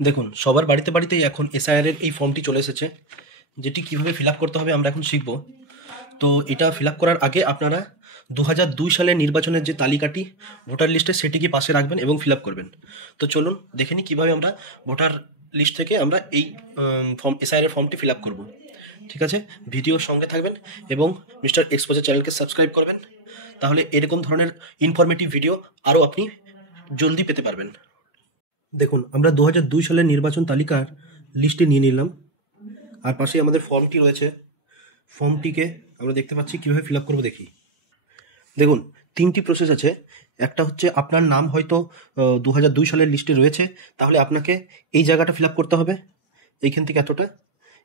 দেখুন, সবার বাড়িতে বাড়িতেই এখন এসআইআর এর এই ফর্মটি চলে এসেছে, যেটি কিভাবে ফিল আপ করতে হবে আমরা এখন শিখব। তো এটা ফিল আপ করার আগে আপনারা 2002 সালের নির্বাচনের যে তালিকাটি ভোটার লিস্টে সেটিকে পাশে রাখবেন এবং ফিল আপ করবেন। তো চলুন দেখে নিই কীভাবে আমরা ভোটার লিস্ট থেকে আমরা এই ফর্ম এসআইআর এর ফর্মটি ফিল আপ করবো। ঠিক আছে, ভিডিওর সঙ্গে থাকবেন এবং মিস্টার এক্সপোজার চ্যানেলকে সাবস্ক্রাইব করবেন, তাহলে এরকম ধরনের ইনফরমেটিভ ভিডিও আরও আপনি জলদি পেতে পারবেন। দেখুন, আমরা 2002 সালের নির্বাচন তালিকার লিস্টে নিয়ে নিলাম, আর পাশে আমাদের ফর্মটি রয়েছে। ফর্মটিকে আমরা দেখতে পাচ্ছি, কীভাবে ফিল আপ করবো দেখি। দেখুন, তিনটি প্রসেস আছে। একটা হচ্ছে আপনার নাম হয়তো 2002 সালের লিস্টে রয়েছে, তাহলে আপনাকে এই জায়গাটা ফিল আপ করতে হবে, এইখান থেকে এতটা,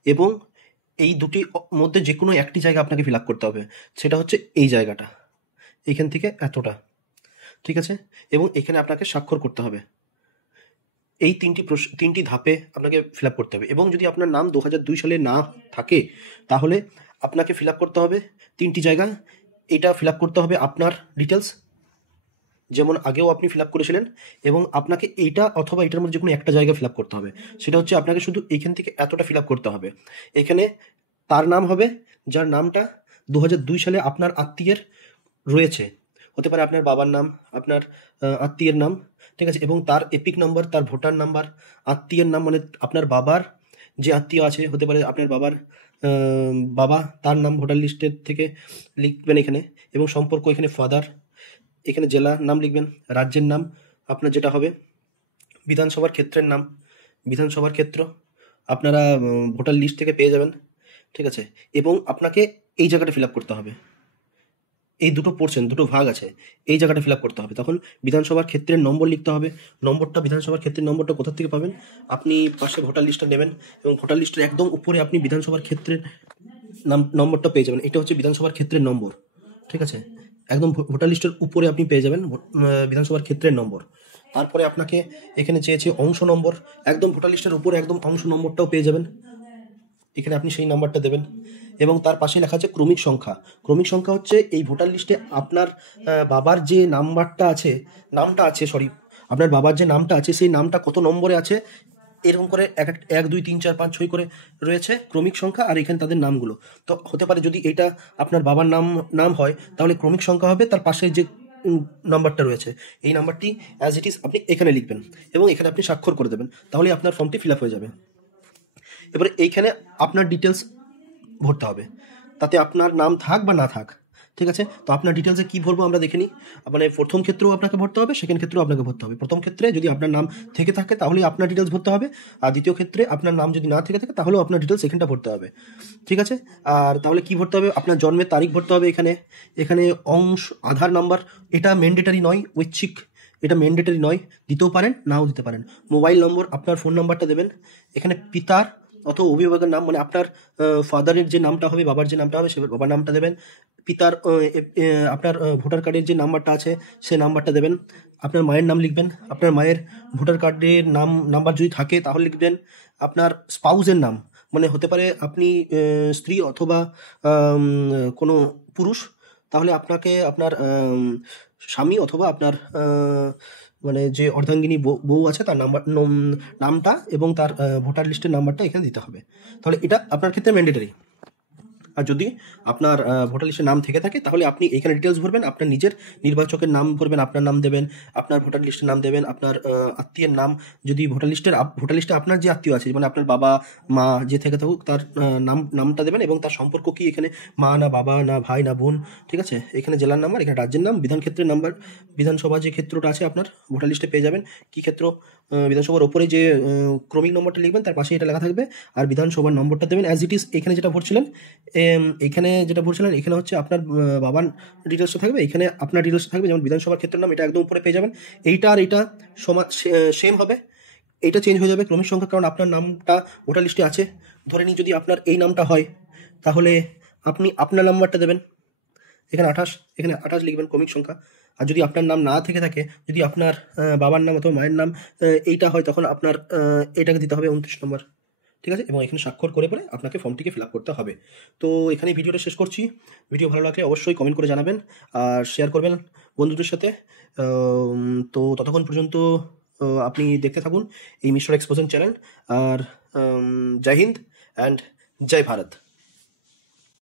এবং এই দুটি মধ্যে যে কোনো একটি জায়গা আপনাকে ফিল আপ করতে হবে, সেটা হচ্ছে এই জায়গাটা, এইখান থেকে এতটা। ঠিক আছে, এবং এখানে আপনাকে স্বাক্ষর করতে হবে। এই তিনটি ধাপে আপনাকে ফিল আপ করতে হবে, এবং যদি আপনার নাম 2002 সালে না থাকে তাহলে আপনাকে ফিল আপ করতে হবে তিনটি জায়গা। এটা ফিল আপ করতে হবে আপনার ডিটেলস, যেমন আগেও আপনি ফিল আপ করেছিলেন, এবং আপনাকে এইটা অথবা এটার মধ্যে যে কোনো একটা জায়গা ফিল আপ করতে হবে। সেটা হচ্ছে আপনাকে শুধু এইখান থেকে এতটা ফিল আপ করতে হবে। এখানে তার নাম হবে যার নামটা 2002 সালে আপনার আত্মীয়ের রয়েছে, হতে পারে আপনার বাবার নাম, আপনার আত্মীয়ের নাম। ঠিক আছে, এবং তার এপিক নম্বর, তার ভোটার নাম্বার, আত্মীয়ের নাম মানে আপনার বাবার যে আত্মীয় আছে, হতে পারে আপনার বাবার বাবা, তার নাম ভোটার লিস্টের থেকে লিখবেন এখানে, এবং সম্পর্ক এখানে ফাদার, এখানে জেলার নাম লিখবেন, রাজ্যের নাম আপনার যেটা হবে, বিধানসভার ক্ষেত্রের নাম, বিধানসভার ক্ষেত্র আপনারা ভোটার লিস্ট থেকে পেয়ে যাবেন। ঠিক আছে, এবং আপনাকে এই জায়গাটা ফিল আপ করতে হবে। এই দুটো পোর্শন, দুটো ভাগ আছে, এই জায়গাটা ফিল আপ করতে হবে। তখন বিধানসভার ক্ষেত্রের নম্বর লিখতে হবে। নম্বরটা, বিধানসভার ক্ষেত্রের নম্বরটা কোথা থেকে পাবেন? আপনি পাশে ভোটার লিস্টটা নেবেন, এবং ভোটার লিস্টের একদম উপরে আপনি বিধানসভার ক্ষেত্রের নম্বরটা পেয়ে যাবেন। এটা হচ্ছে বিধানসভার ক্ষেত্রের নম্বর। ঠিক আছে, একদম ভোটার লিস্টের উপরে আপনি পেয়ে যাবেন বিধানসভার ক্ষেত্রের নম্বর। তারপরে আপনাকে এখানে চেয়েছে অংশ নম্বর, একদম ভোটার লিস্টের উপরে একদম অংশ নম্বরটাও পেয়ে যাবেন। এখানে আপনি সেই নাম্বারটা দেবেন, এবং তার পাশে লেখা আছে ক্রমিক সংখ্যা। ক্রমিক সংখ্যা হচ্ছে এই ভোটার লিস্টে আপনার বাবার যে নাম্বারটা আছে, আপনার বাবার যে নামটা আছে সেই নামটা কত নম্বরে আছে, এরকম করে 1 2 3 4 5 6 করে রয়েছে ক্রমিক সংখ্যা, আর এখানে তাদের নামগুলো। তো হতে পারে যদি এটা আপনার বাবার নাম হয়, তাহলে ক্রমিক সংখ্যা হবে তার পাশে যে নাম্বারটা রয়েছে, এই নাম্বারটি অ্যাজ ইট ইজ আপনি এখানে লিখবেন, এবং এখানে আপনি স্বাক্ষর করে দেবেন, তাহলে আপনার ফর্মটি ফিল আপ হয়ে যাবে। এবারে এইখানে আপনার ডিটেলস ভরতে হবে, তাতে আপনার নাম থাক বা না থাক। ঠিক আছে, তো আপনার ডিটেলসে কী ভরবো আমরা দেখে নিই। মানে প্রথম ক্ষেত্রেও আপনাকে ভরতে হবে, সেকেন্ড ক্ষেত্রেও আপনাকে ভরতে হবে। প্রথম ক্ষেত্রে যদি আপনার নাম থেকে থাকে তাহলে আপনার ডিটেলস ভরতে হবে, আর দ্বিতীয় ক্ষেত্রে আপনার নাম যদি না থেকে থাকে তাহলেও আপনার ডিটেলস এখানটা ভরতে হবে। ঠিক আছে, আর তাহলে কি ভরতে হবে? আপনার জন্মের তারিখ ভরতে হবে এখানে। এখানে আধার নাম্বার, এটা ম্যান্ডেটারি নয়, ঐচ্ছিক, এটা ম্যান্ডেটারি নয়, দিতেও পারেন নাও দিতে পারেন। মোবাইল নম্বর, আপনার ফোন নাম্বারটা দেবেন। এখানে পিতার অথবা অভিভাবকের নাম, মানে আপনার ফাদারের যে নামটা হবে, বাবার যে নামটা হবে, সে বাবার নামটা দেবেন। পিতার আপনার ভোটার কার্ডের যে নাম্বারটা আছে সে নাম্বারটা দেবেন। আপনার মায়ের নাম লিখবেন, আপনার মায়ের ভোটার কার্ডের নাম্বার যদি থাকে তাহলে লিখবেন। আপনার স্পাউসের নাম, মানে হতে পারে আপনি স্ত্রী অথবা কোনো পুরুষ, তাহলে আপনাকে আপনার স্বামী অথবা আপনার মানে যে অর্ধাঙ্গিনী বউ আছে তার নামটা এবং তার ভোটার লিস্টের নাম্বারটা এখানে দিতে হবে। তাহলে এটা আপনার ক্ষেত্রে ম্যান্ডেটারি। আর যদি আপনার ভোটার লিস্টের নাম থেকে থাকে তাহলে আপনি এখানে ডিটেলস ভরবেন, আপনার নিজের নির্বাচকের নাম ভরবেন, আপনার নাম দেবেন, আপনার ভোটার লিস্টের নাম দেবেন, আপনার আত্মীয়ের নাম, যদি ভোটার লিস্টে আপনার যে আত্মীয় আছে, মানে আপনার বাবা মা যে থেকে থাকুক তার নামটা দেবেন, এবং তার সম্পর্ক কি, এখানে মা না বাবা না ভাই না বোন। ঠিক আছে, এখানে জেলার নাম্বার, এখানে রাজ্যের নাম, বিধান ক্ষেত্রের নাম্বার, বিধানসভা যে ক্ষেত্রটা আছে আপনার ভোটার লিস্টে পেয়ে যাবেন কি ক্ষেত্র। বিধানসভার ওপরে যে ক্রমিক নম্বরটা লিখবেন তার পাশে এটা লেখা থাকবে, আর বিধানসভার নম্বরটা দেবেন অ্যাজ ইট ইজ। এখানে যেটা ভরছিলেন এখানে হচ্ছে আপনার বাবার ডিটেলসটা থাকবে, এখানে আপনার ডিটেলস থাকবে, যেমন বিধানসভার ক্ষেত্রের নাম, এটা একদম উপরে পেয়ে যাবেন। এইটা আর এইটা সেম হবে, এইটা চেঞ্জ হয়ে যাবে ক্রমিক সংখ্যা, কারণ আপনার নামটা ভোটার লিস্টে আছে। ধরে নিই যদি আপনার এই নামটা হয়, তাহলে আপনি আপনার নাম্বারটা দেবেন, এখানে 28, এখানে 28 লিখবেন ক্রমিক সংখ্যা। আর যদি আপনার নাম না থেকে থাকে, যদি আপনার বাবার নাম অথবা মায়ের নাম এইটা হয়, তখন আপনার এটাকে দিতে হবে 29 নম্বর। ঠিক আছে, এবং এখানে স্বাক্ষর করে আপনাকে ফর্মটিকে ফিল আপ করতে হবে। তো এখানে ভিডিওটা শেষ করছি। ভিডিও ভালো লাগলে অবশ্যই কমেন্ট করে জানাবেন, আর শেয়ার করবেন বন্ধুদের সাথে। তো ততক্ষণ পর্যন্ত আপনি দেখতে থাকুন এই মিস্টার এক্সপোজেন চ্যানেল। আর জয় হিন্দ অ্যান্ড জয় ভারত।